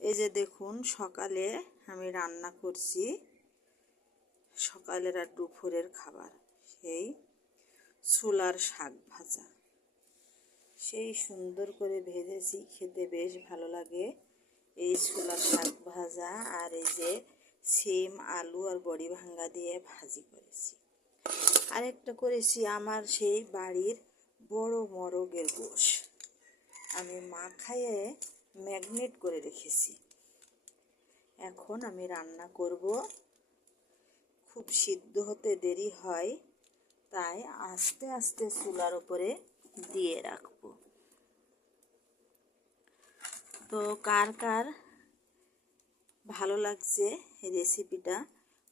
এই যে দেখুন, সকালে আমি রান্না করছি সকালের আর দুপুরের খাবার, সেই ছোলার শাক ভাজা। সেই সুন্দর করে ভেজেছি, খেতে বেশ ভালো লাগে এই ছোলার শাক ভাজা। আর এই যে সিম, আলু আর বড়ি ভাঙ্গা দিয়ে ভাজি করেছি। আরেকটা করেছি আমার সেই বাড়ির বড় মোরগের গোশ, আমি মাখায়ে ম্যাগনেট করে রেখেছি। এখন আমি রান্না করব। খুব সিদ্ধ হতে দেরি হয়, তাই আস্তে আস্তে চুলার উপরে দিয়ে রাখবো। তো কার কার ভালো লাগছে রেসিপিটা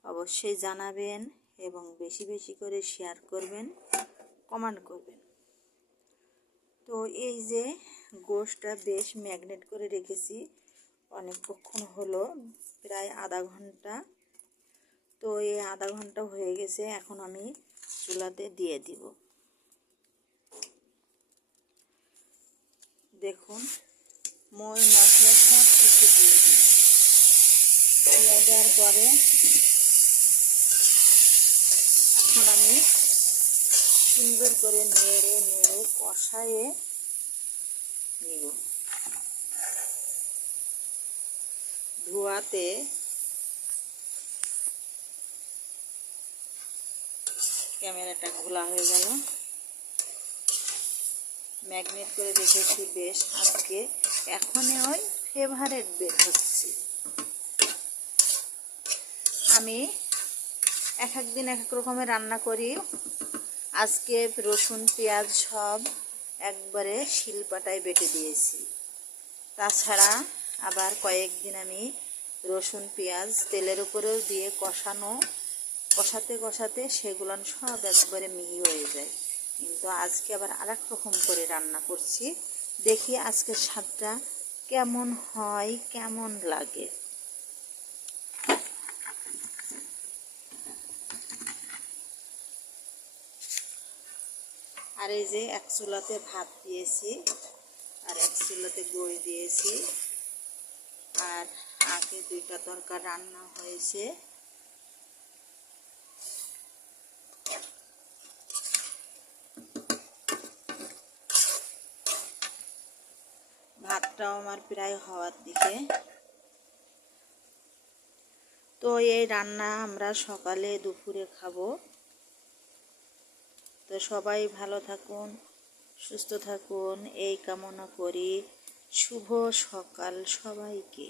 অবশ্যই জানাবেন এবং বেশি বেশি করে শেয়ার করবেন, কমেন্ট করবেন। তো এই যে গোশটা বেশ ম্যাগনেট করে রেখেছি অনেকক্ষণ হলো, প্রায় আধা ঘন্টা। তো এই আধা ঘন্টা হয়ে গেছে, এখন আমি চুলাতে দিয়ে দিব। দেখুন, মই মশলা সব কিছু দিয়ে দিই। দিয়ে দেওয়ার পরে এখন আমি সুন্দর করে নেড়ে নেড়ে কষায়ে নিব। ধোয়াতে ক্যামেরাটা খোলা হয়ে গেল। ম্যাগনেট করে রেখেছি বেশ আজকে, এখন ওই ফেভারেট বের হচ্ছে। আমি এক এক দিন এক এক রকমের রান্না করি। আজকে রসুন পেঁয়াজ সব একবারে শিলপাটায় বেটে দিয়েছি। তাছাড়া আবার কয়েকদিন আমি রসুন পেঁয়াজ তেলের উপরেও দিয়ে কষাতে কষাতে সেগুলো সব একবারে মিহি হয়ে যায়। কিন্তু আজকে আবার আরেক রকম করে রান্না করছি, দেখি আজকের স্বাদটা কেমন হয়, কেমন লাগে। আর এই যে এক চুলাতে ভাত দিয়েছি আর এক চুলাতে গড়ি দিয়েছি, আর আগে দুইটা তরকার রান্না হয়েছে। ভাতটাও আমার প্রায় হওয়ার দিকে। তো এই রান্না আমরা সকালে দুপুরে খাবো। তো সবাই ভালো থাকুন, সুস্থ থাকুন এই কামনা করি। শুভ সকাল সবাইকে।